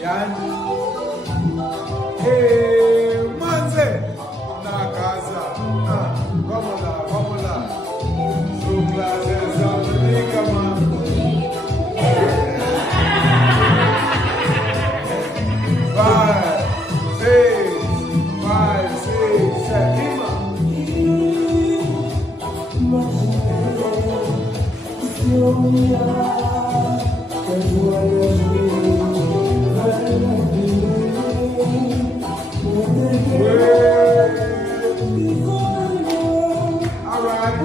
Yann. Hey, Manze. Na casa. Vamos lá, vamos lá. Douglas é Zaldica, mano. 5, 6, 7, all right.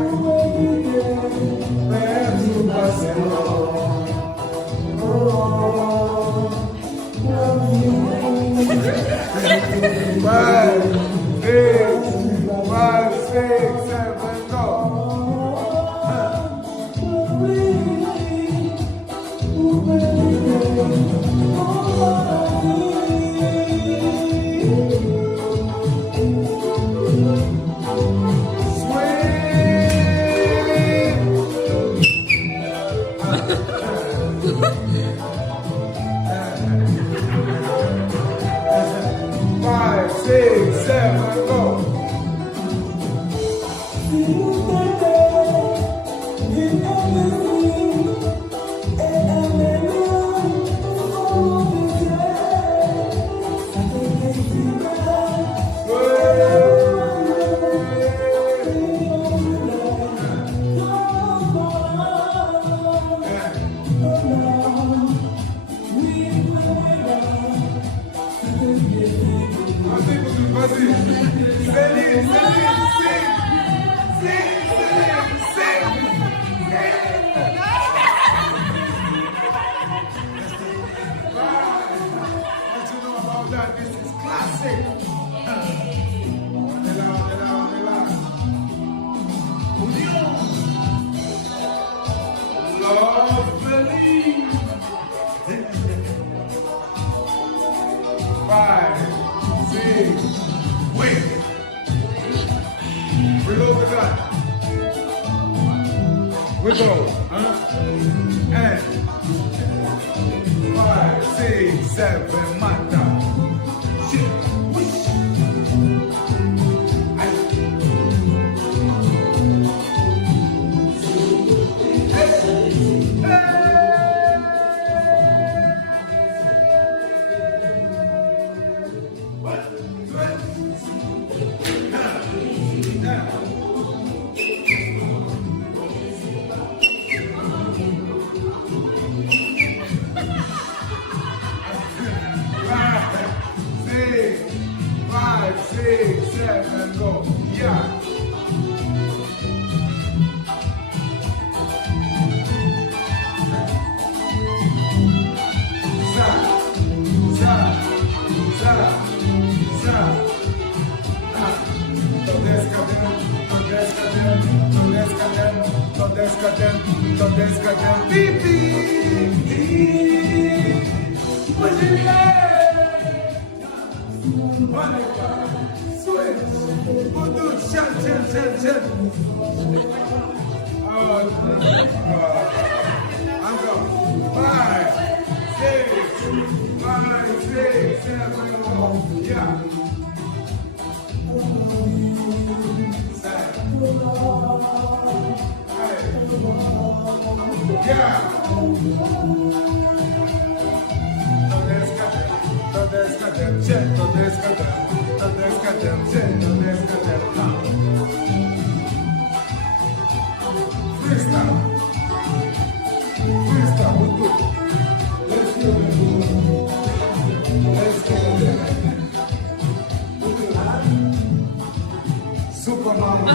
Five, 6, 7, go. Five, 6, 7, go. This is classic. Lovely. 5, 6, wait. Reload the gun. Wiggle. And 5, 6, 7, mata. Five, 6, 7, go. Yeah. Pipi. Switch. Voodoo. Chan. Oh, God. I'm going. 5, 6, 7, go. Yeah. Yeah. Freestyle. Freestyle. Let's go. Super Mama.